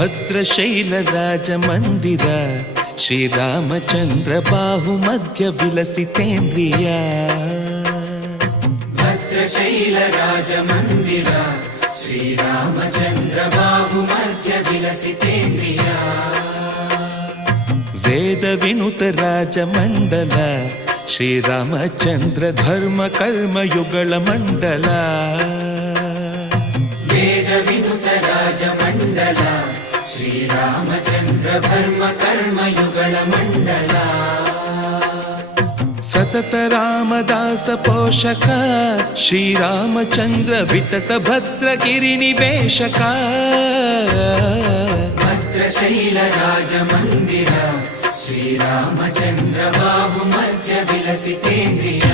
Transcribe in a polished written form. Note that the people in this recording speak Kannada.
ಭದ್ರಶೈಲ ರಾಜ ಮಂದಿರ ಶ್ರೀರಾಮಚಂದ್ರ ಬಾಹು ಮಧ್ಯ ವಿಲಸಿತೇಂದ್ರಿಯ ಭದ್ರಶೈಲ ರಾಜ ಮಂದಿರ ಶ್ರೀರಾಮಚಂದ್ರ ಬಾಹು ಮಧ್ಯ ವಿಲಸಿತೇಂದ್ರಿಯ ವೇದ ವಿನುತ ರಾಜ ಮಂಡಲ ಶ್ರೀರಾಮಚಂದ್ರ ಧರ್ಮ ಕರ್ಮ ಯುಗಳ ಮಂಡಲ ವೇದ ವಿನುತ ರಾಜ ಮಂಡಲ ಶ್ರೀರಾಮಚಂದ್ರ ಧರ್ಮ ಕರ್ಮ ಯುಗಳ ಮಂಡಲ ಸತತ ರಾಮದಾಸ ಪೋಷಕ ಶ್ರೀರಾಮಚಂದ್ರ ವಿತತ ಭದ್ರಗಿರಿ ನಿವೇಶಕ ಭದ್ರಶೈಲ ರಾಜ ಮಂದಿರ ಶ್ರೀರಾಮಚಂದ್ರ ಬಾಹು ಮಧ್ಯ ವಿಲಸಿತೇಂದ್ರಿಯ